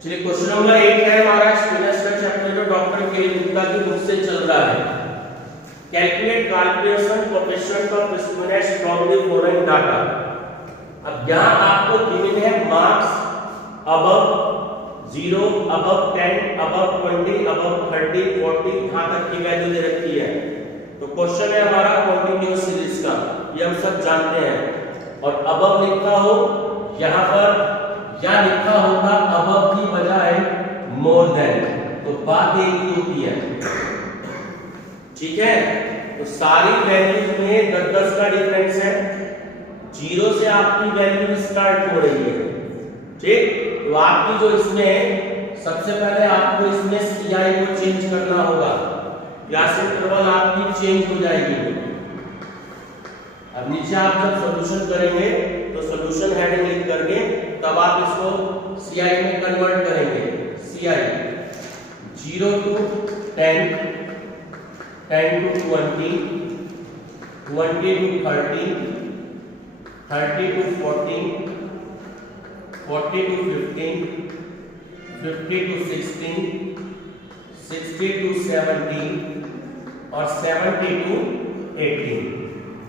चलिए question number 8 है हमारा स्टेनस का चैप्टर जो डॉक्टर के गुप्ता की बुक से चल रहा है। Calculate calculation coefficient of smoothness from the following data. अब यहां आपको गिवन है marks above 0, above 10, above 20, above 30, 40 यहां तक की वैल्यू दे रखी है। तो क्वेश्चन है हमारा कंटीन्यूअस सीरीज का, ये हम सब जानते हैं। और अबव लिखा हो यहां पर या लिखा होगा अबव की बजाय मोर देन, तो बात एक ही होती है। ठीक है, तो सारी वैल्यूज में 10-10 का डिफरेंस है। 0 से आपकी वैल्यू स्टार्ट हो रही है। ठीक, तो आपकी जो इसमें सबसे पहले आपको इसमें सीआई को चेंज करना होगा, व्यास इंटरवल आपकी चेंज हो जाएगी। अब नीचे आप जब सॉल्यूशन करेंगे तो सॉल्यूशन हेडिंग लिख करके तब आप इसको सीआई में कन्वर्ट करेंगे। CI 0 to 10, 10 to 20, 20 to 30, 30 to 40, 40 to 15, 50 to 16, 60 to 70 और 70 to 80।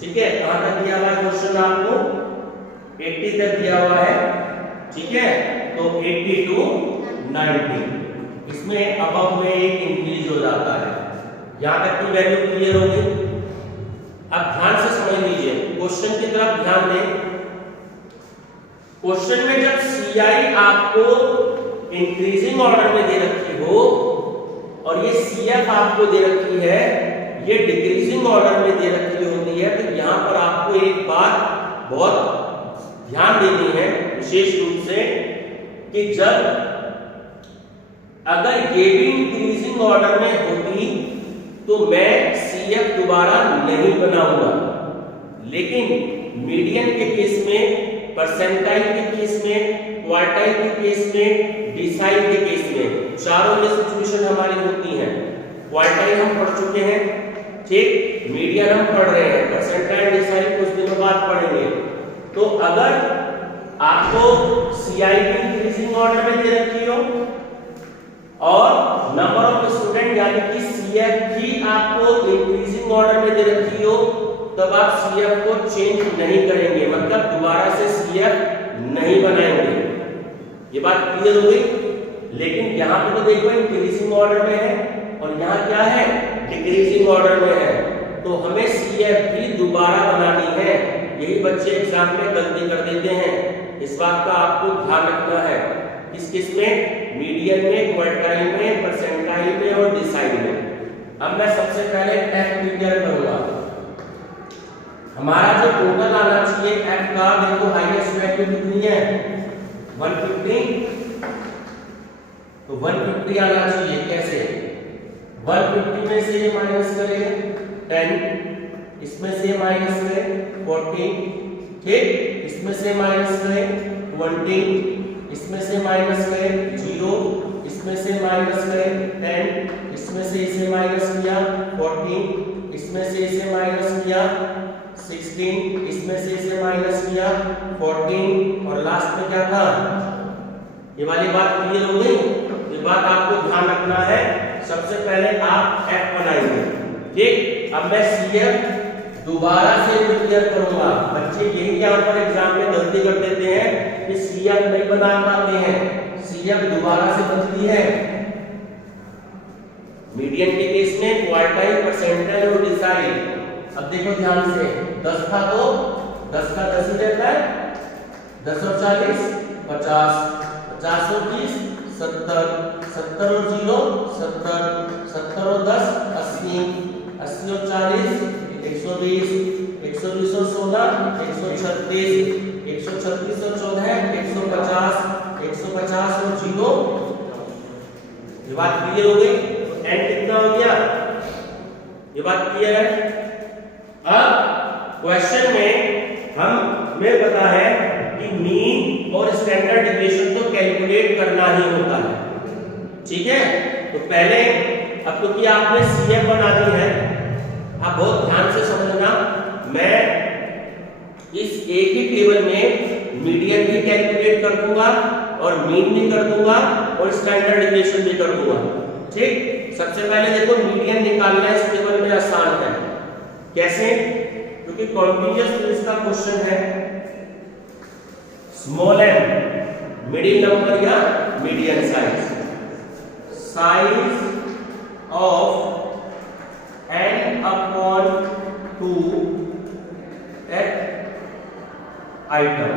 ठीक है, कहां तक दिया हुआ है क्वेश्चन आपको? 80 तक दिया हुआ है। ठीक है, तो 80 to 90 इसमें अबव में एक इंक्रीज हो जाता है। यहां तक की वैल्यू क्लियर होगी। अब ध्यान से समझ लीजिए, क्वेश्चन की तरफ ध्यान दें। क्वेश्चन में जब सीआई आपको इंक्रीजिंग ऑर्डर में दे रखी हो और ये सीएफ आपको दे रखी है, ये डिक्रीजिंग ऑर्डर में दे रखी होती है, तो यहां पर आपको एक बात बहुत ध्यान देनी है विशेष रूप से कि जब अगर ये भी इंक्रीजिंग ऑर्डर में होती तो मैं सीएफ दोबारा नहीं बनाऊंगा, लेकिन मीडियन के केस में, परसेंटाइल के केस में, क्वार्टाइल के केस में, डिसाइल के केस में, चारों में सिचुएशन हमारी होती है। क्वार्टाइल हम पढ़ चुके हैं, ठीक, मीडियन हम पढ़ रहे हैं, परसेंटाइल डिसाइल कुछ दिनों बाद पढ़ेंगे। तो अगर आपको सीआई की इंक्रीजिंग ऑर्डर में दे रखी हो और नंबर ऑफ स्टूडेंट यानी कि सीएफ भी आपको इंक्रीजिंग ऑर्डर में दे रखी हो, तब आप सीएफ को चेंज नहीं करेंगे, मतलब दोबारा से सीएफ नहीं बनाएंगे। ये बात क्लियर हो गई। लेकिन यहां पे तो देखो इंक्रीजिंग ऑर्डर में है और यहां क्या है, डिक्रीजिंग ऑर्डर में है, तो हमें सीएफ भी दोबारा बनानी है। यही बच्चे एग्जाम में गलती कर देते हैं, इस बात का आपको ध्यान रखना है। किस किस में? मीडियन में, क्वार्टाइल में, परसेंटाइल में और डिसाइल में। अब मैं सबसे पहले एफ क्लियर करूंगा। हमारा जो टोटल आना चाहिए एफ का, देखो हाईएस्ट वैल्यू कितनी है? 150, तो 150 आना चाहिए। कैसे? 150 में से ये माइनस करें 10, इसमें से माइनस करें 40, ठीक, इसमें से माइनस करें 20, इसमें से माइनस करें 0, इसमें से माइनस करें 10, इसमें से इसे माइनस किया 14, इसमें से इसे माइनस किया 16, इसमें से इसे माइनस किया 14 और लास्ट में क्या था? ये वाली बात क्लियर हो गई। ये बात आपको ध्यान रखना है। सबसे पहले आप एफ बनाएंगे, ठीक। अब मैं सीएफ दोबारा से क्लियर करूंगा। बच्चे यही यहाँ पर एग्जाम में गलती कर देते हैं कि सीएफ नहीं बना पाते हैं, सीएफ दोबारा से बनती है। मीडियन के केस में क्वार्टाइल, परसेंटाइल और डिसाइल। अब देखो ध्यान से, 10 था तो 10 का 10 ही रहता है, 10 और 40 50, 50 और 30 70, 70 और 0 70, 70 और 10 80, 80 और 40 120, 120 और 16 136, 136 और 14 150, 150 और 0। ये बात क्लियर हो गई। एंड कितना हो गया? ये बात क्लियर है। अब क्वेश्चन में हमें पता है कि मीन और स्टैंडर्ड डिविएशन तो कैलकुलेट करना ही होता है, ठीक है। तो पहले अब तो क्या आपने सीएफ बना दी है, आप बहुत ध्यान से समझना। मैं इस एक ही टेबल में मीडियन भी कैलकुलेट कर दूंगा और मीन भी कर दूंगा और स्टैंडर्ड डिविएशन भी कर दूंगा। ठीक, सबसे पहले देखो मीडियन निकालना इस टेबल में आसान है। कैसे? क्योंकि कॉन्टिन्यूअस सीरीज का क्वेश्चन है। स्मॉल m मिडिल नंबर या median size of n upon 2 at item,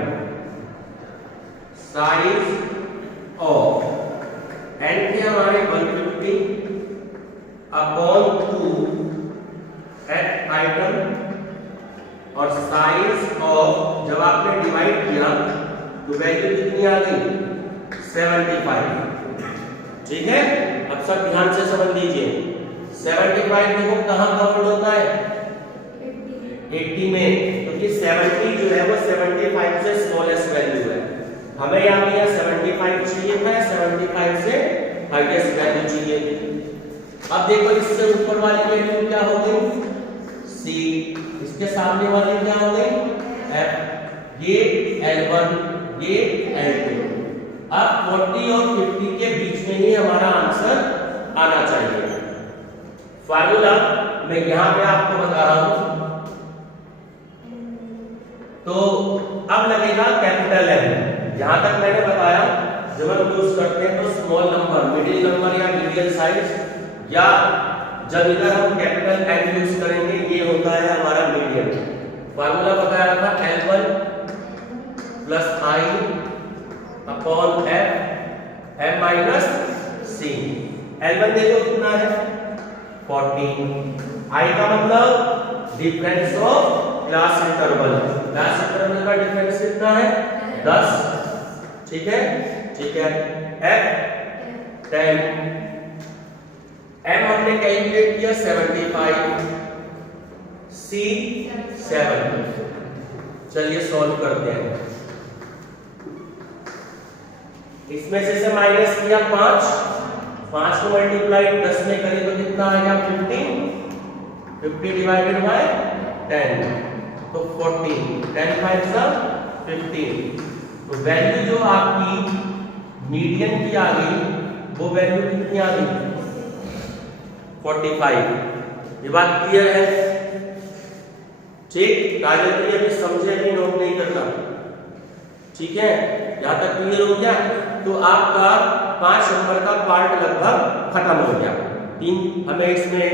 size of n के हमारे 150 अपॉन 2 एट आइटम, और साइज ऑफ जब आपने डिवाइड किया तो वैल्यू कितनी आ गई? 75। ठीक है, अब सब ध्यान से समझ लीजिए। 75 देखो कहां कवर्ड होता है? 80 में। तो ये 70 जो है वो 75 से स्मॉलेस्ट वैल्यू है। हमें यहाँ पे 75 चाहिए था, 75 से हाईएस्ट वैल्यू चाहिए थी। अब देखो इससे ऊपर वाली वैल्यू क्या हो गई? C, इसके सामने वाली क्या हो गई? F, ये L1, ये L2। अब 40 और 50 के बीच में ही हमारा आंसर आना चाहिए। फार्मूला मैं यहाँ पे आपको बता रहा हूं। तो अब लगेगा कैपिटल M। जहां तक मैंने बताया जब हम यूज करते हैं तो स्मॉल नंबर, मिडिल नंबर या मीडियम साइज, या जब इधर हम कैपिटल M यूज करेंगे ये होता है हमारा मीडियम। फार्मूला बताया था L1 plus I upon F M minus C। L1 देखो कितना है? 40। I का मतलब difference of class interval. Class interval का डिफरेंस कितना है? 10। ठीक है, ठीक है। F 10, M हमने कैलकुलेट किया 75, C 7। चलिए सॉल्व करते हैं। इसमें से माइनस किया 5 को मल्टीप्लाई 10 में करें तो कितना आएगा? 15। 50 डिवाइडेड बाय 10 तो 40। 10 5 सा 15। तो वैल्यू जो आपकी मीडियन की आ गई वो वैल्यू कितनी आ गई? 45। ये बात क्लियर है? ठीक, कागज पे अभी समझे भी नोट नहीं करना। ठीक है, यहां तक क्लियर हो गया? तो आपका 5 नंबर का पार्ट लगभग खत्म हो गया। 3 हमें इसमें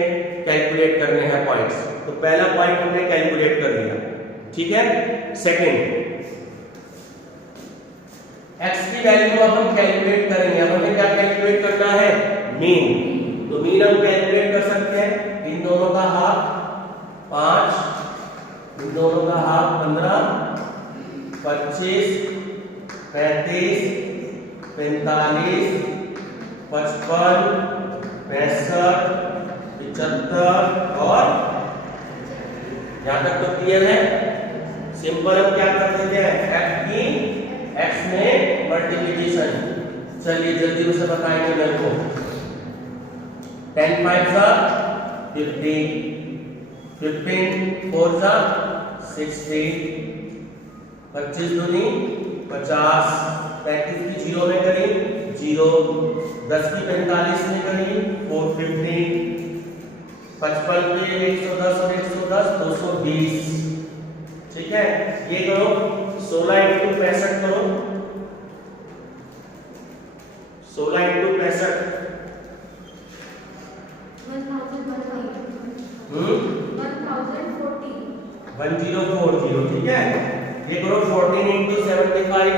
कैलकुलेट करने हैं पॉइंट्स। तो पहला पॉइंट हमने कैलकुलेट कर लिया। ठीक है, सेकंड x की वैल्यू अब हम कैलकुलेट करेंगे। अब हमें क्या कैलकुलेट करना है? मीन। तो मीन हम कैलकुलेट कर सकते हैं। इन दोनों का हाफ 5, इन दोनों का हाफ 15, 25, 35, 45, 55, 65, 75 और यहां तक तो क्लियर है? सिंपल हम क्या कर देते हैं? f की x में मल्टीप्लिकेशन। चलिए जल्दी से बताएंगे मेरे को। 10 5 सा 15, 15 4 सा 60, 25 दूनी 50, 35 की 0 में करी 0, 10 की 45 में करी 450, 55 के 110 और 110 220। ठीक है, ये करो 16 इंटू 65 करो। 16 इंटू 65 1040। ठीक है, ये करो 14 इंटू 75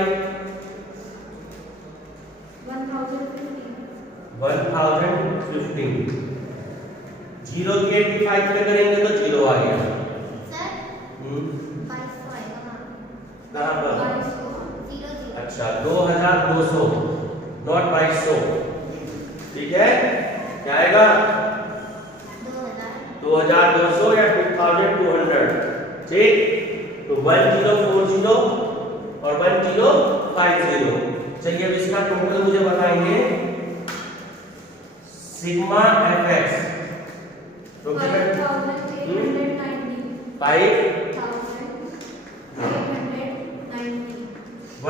1015। 0 की 85 में करेंगे तो 0 आ गया। कहां पर? अच्छा 2200 नॉट 2200। ठीक है, क्या आएगा? 2200 या 2200। ठीक, तो 1040 और 1050। चलिए अब इसका टोटल मुझे बताएंगे। सिग्मा fx तो 5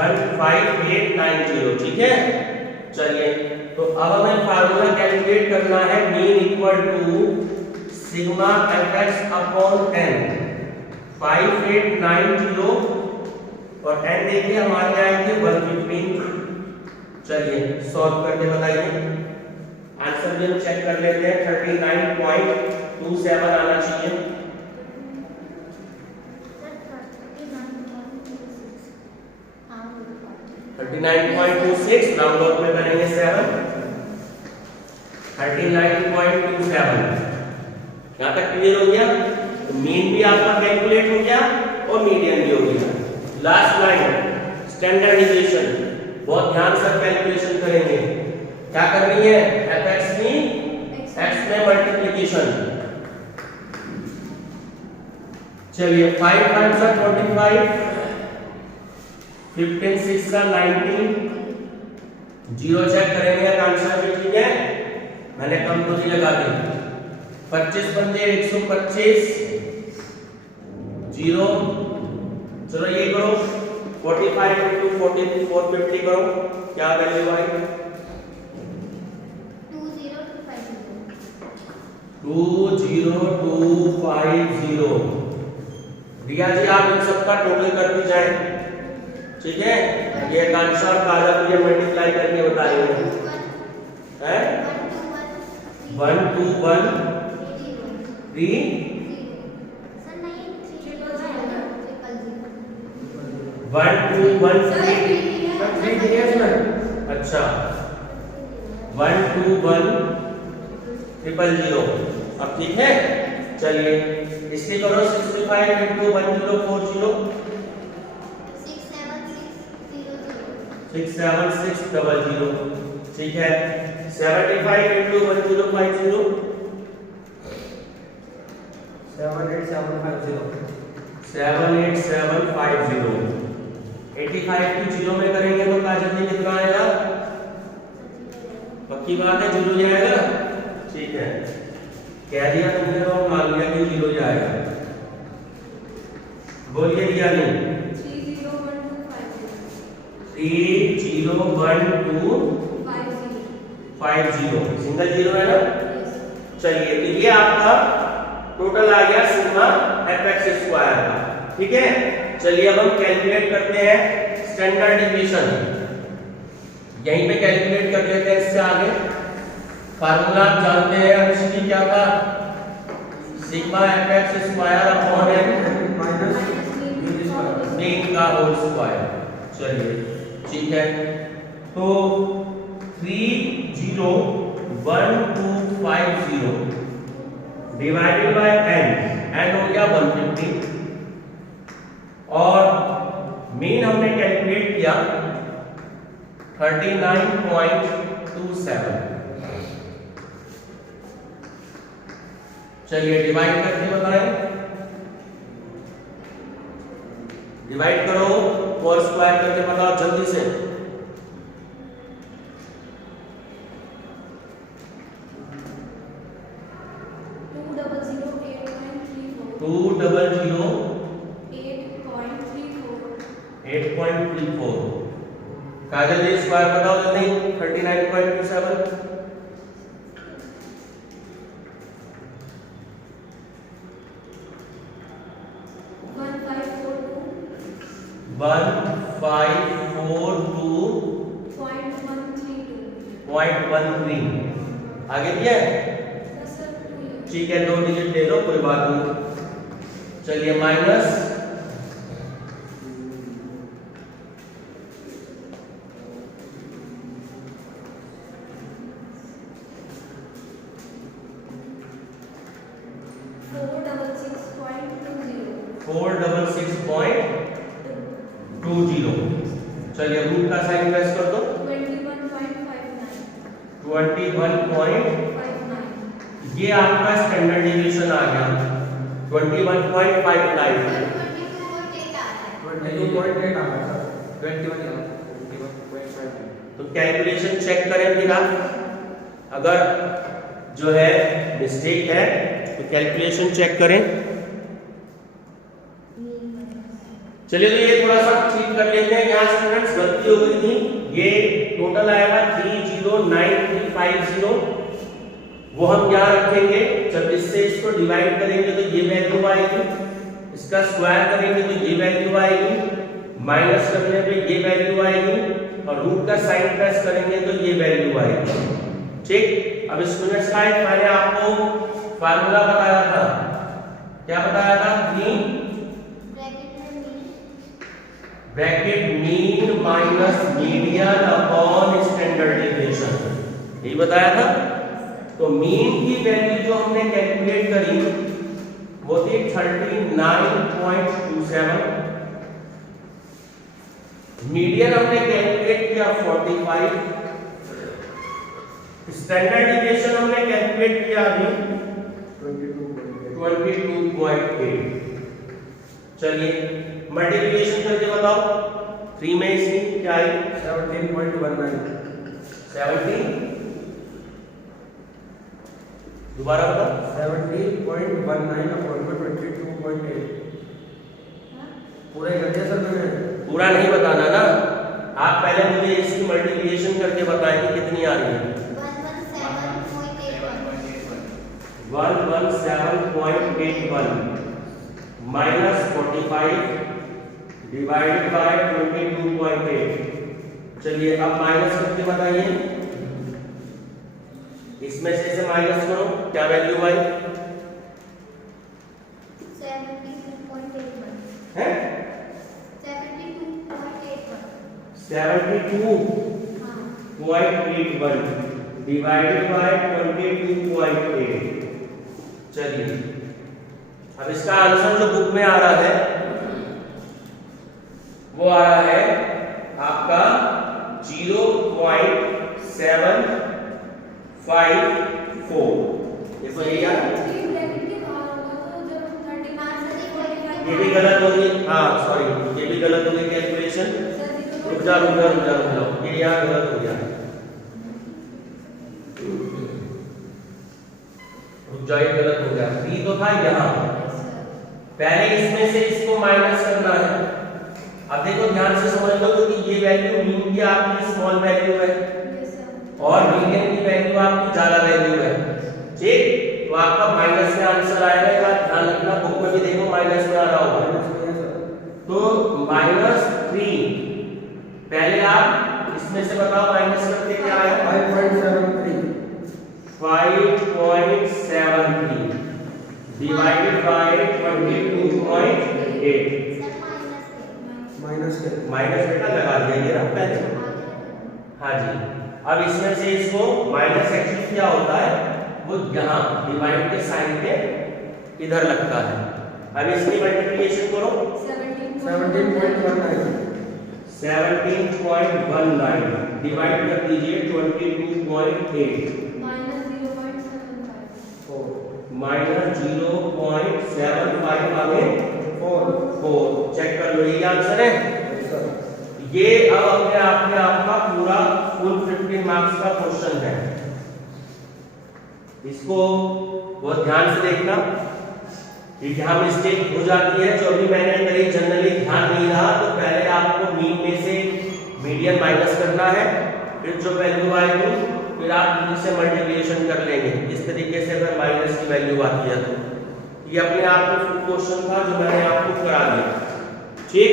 15890, ठीक है। चलिए तो अब हमें फार्मूला कैलकुलेट करना है, mean equal to sigma fx upon n। 5890 और n देखिए हमारे आएंगे 115। चलिए सॉल्व करके बताइए। आंसर भी हम चेक कर लेते हैं। 39.27 आना चाहिए। 39.26 राउंड ऑफ में करेंगे 7। 39.27 यहाँ तक क्लियर हो गया। तो मीन भी आपका कैलकुलेट हो गया और मीडियन भी हो गया। लास्ट लाइन स्टैंडर्डाइजेशन, बहुत ध्यान से कैलकुलेशन करेंगे। क्या करनी है? fx की x में मल्टीप्लिकेशन। चलिए 5 5 सा 25, 15 6 सा 19, जीरो चेक करेंगे आंसर में, ठीक है। मैंने कम तो नहीं लगा दी। 25 पंजे 125, जीरो। चलो ये करो 45 into 40 450 करो, क्या वैल्यू आई? 20250। रिया जी आप इन सबका टोटल कर भी जाए, ठीक है। ये आंसर काजा को ये मल्टीप्लाई करके बता रहे हैं, 1 2 1 3 1 2 1 3 अच्छा 1 2 1 000। अब ठीक है। चलिए इसके करो 65 into 1040 67600, ठीक है। 75 into 1050 78750। 78750। 85 की जीरो में करेंगे तो काजल जी कितना आएगा? पक्की बात है जीरो जाएगा, ठीक है। कह दिया तुमने तो मान लिया कि जीरो जाएगा। बोलिए रिया जी। 301250 सिंगल जीरो है ना। चलिए तो ये आपका टोटल आ गया सिग्मा fx स्क्वायर का, ठीक है। चलिए अब हम कैलकुलेट करते हैं स्टैंडर्ड डिविएशन। यहीं पे कैलकुलेट कर लेते हैं। इससे आगे फार्मूला आप जानते हैं इसकी क्या था? Sigma fx square upon n minus mean का होल स्क्वायर। चलिए ठीक है। तो 301250 डिवाइडेड बाय n हो गया 150 और मीन हमने कैलकुलेट किया 39.27। चलिए डिवाइड करके बताएं। डिवाइड करो और स्क्वायर करके बताओ जल्दी से। 8.34। काजल जी स्क्वायर बताओ जल्दी। 39.27 1542.132 आगे दिया है, ठीक है। 2 डिजिट ले लो कोई बात नहीं। चलिए माइनस 466.20। चलिए रूट का साइन प्रेस कर दो। 21.59 ये आपका स्टैंडर्ड डिविएशन आ गया 21.59। 22.8 आ रहा है। तो कैलकुलेशन चेक करें फिर आप। अगर जो है मिस्टेक है तो कैलकुलेशन चेक करें। चलिए तो ये थोड़ा सा ठीक कर लेते हैं। यहाँ स्टूडेंट्स गलती हो गई थी, ये टोटल आएगा 309350, वो हम यहाँ रखेंगे। जब इससे इसको डिवाइड करेंगे तो ये वैल्यू आएगी, इसका स्क्वायर करेंगे तो ये वैल्यू आएगी, माइनस करने पे ये वैल्यू आएगी, और रूट का साइन प्रेस करेंगे तो ये वैल्यू आएगी। ठीक, अब स्टूडेंट्स का मैंने आपको फार्मूला बताया था, क्या बताया था? Bracket mean minus median upon standard deviation, यही बताया था। तो मीन की वैल्यू जो हमने कैलकुलेट करी वो थी 39.27, मीडियन हमने कैलकुलेट किया 45, स्टैंडर्ड डेविएशन हमने कैलकुलेट किया अभी 22.8। चलिए मल्टीप्लिकेशन करके बताओ, 3 में इसकी क्या आई? 17.19। 17, दोबारा बताओ। 17.19 अपॉन 22.8। पूरे कर दिया सर मैंने। पूरा नहीं बताना ना, आप पहले मुझे इसकी मल्टीप्लिकेशन करके बताएं कि कितनी आ रही है। 117.81 माइनस 45 डिवाइडेड बाय 22.8। चलिए अब माइनस करके बताइए, इसमें से इसे माइनस करो, क्या वैल्यू आई? 72.81 है 72.81 डिवाइडेड बाय 22.8। चलिए अब इसका आंसर जो बुक में आ रहा है वो आ रहा है आपका 0.754। देखो ये यार ये भी गलत होगी, हाँ सॉरी ये भी गलत होगी कैलकुलेशन। रुक जा, ये यहाँ गलत हो गया, रुक जाओ, ये गलत हो गया। 3 तो था यहाँ, पहले इसमें से इसको माइनस करना है। अब देखो ध्यान से समझ लो, क्योंकि ये वैल्यू मीन की आपकी स्मॉल वैल्यू है और मीडियन की वैल्यू आपकी ज्यादा वैल्यू है। ठीक, तो आपका माइनस में आंसर आएगा, ये बात ध्यान रखना। बुक में भी देखो माइनस में आ रहा होगा, तो -3। पहले आप इसमें से बताओ माइनस करके क्या आया? 5.73 डिवाइडेड बाय 22.8। माइनस बेटा लगा दिया ये ना पहले, हाँ जी। अब इसमें से इसको माइनस एक्चुअली क्या होता है, वो यहाँ डिवाइड के साइन पे इधर लगता है। अब इसकी मल्टीप्लिकेशन करो, 17.19 डिवाइड कर दीजिए 22.8 माइनस 0.75 आगे 4। चेक कर लो, यही आंसर है। ये अब अपने आप में आपका पूरा फुल 15 मार्क्स का क्वेश्चन है। इसको बहुत ध्यान से देखना, यहाँ मिस्टेक हो जाती है जो अभी मैंने करी, जनरली ध्यान नहीं रहा। तो पहले आपको मीन में से मीडियन माइनस करना है, फिर जो वैल्यू आएगी फिर आप इनसे मल्टीप्लिकेशन कर लेंगे। इस तरीके से अगर माइनस की वैल्यू आती है तो ये अपने आप में फुल क्वेश्चन था जो मैंने आपको करा दिया। ठीक।